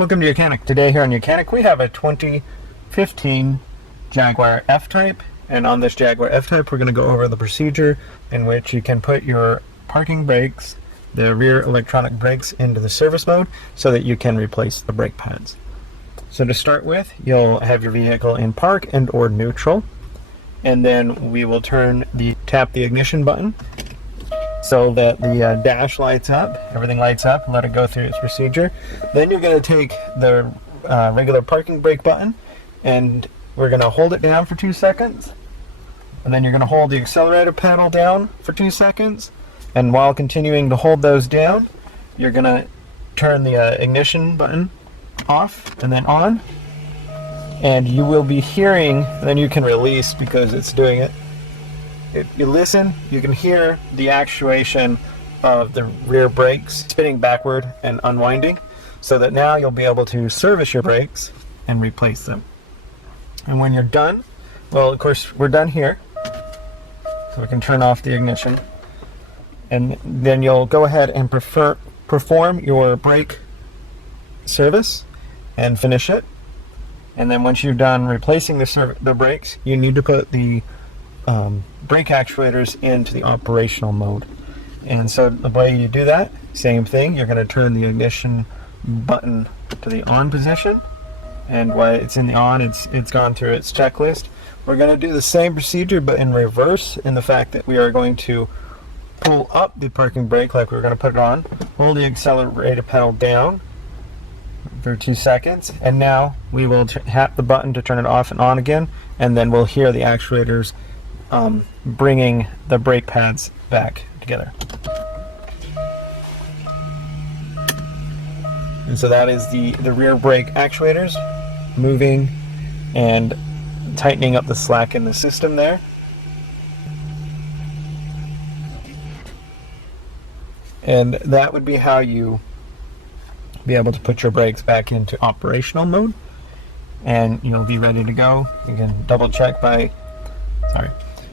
Welcome to YOUCANIC. Today here on YOUCANIC we have a 2015 Jaguar F-Type, and on this Jaguar F-Type we're going to go over the procedure in which you can put your parking brakes, the rear electronic brakes, into the service mode so that you can replace the brake pads. So to start with, you'll have your vehicle in park and or neutral, and then we will tap the ignition button so that the dash lights up, everything lights up, and let it go through its procedure. Then you're going to take the regular parking brake button and we're going to hold it down for 2 seconds, and then you're going to hold the accelerator pedal down for 2 seconds, and while continuing to hold those down, you're going to turn the ignition button off and then on, and you will be hearing, then you can release because it's doing it. If you listen, you can hear the actuation of the rear brakes spinning backward and unwinding, so that now you'll be able to service your brakes and replace them. And when you're done, well, of course, we're done here, so we can turn off the ignition, and then you'll go ahead and perform your brake service and finish it. And then once you're done replacing the brakes, you need to put the brake actuators into the operational mode. And so the way you do that, same thing, you're going to turn the ignition button to the on position, and while it's in the on, it's gone through its checklist. We're going to do the same procedure but in reverse, in the fact that we are going to pull up the parking brake like we're going to put it on, hold the accelerator pedal down for 2 seconds, and now we will tap the button to turn it off and on again, and then we'll hear the actuators bringing the brake pads back together. And so that is the rear brake actuators moving and tightening up the slack in the system there. And that would be how you be able to put your brakes back into operational mode, and you'll be ready to go. You can double check by,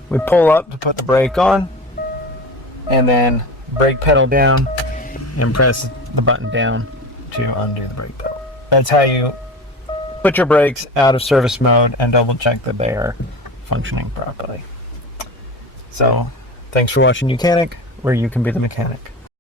we pull up to put the brake on, and then brake pedal down and press the button down to undo the brake pedal. That's how you put your brakes out of service mode and double check that they are functioning properly. So thanks for watching YOUCANIC, where you can be the mechanic.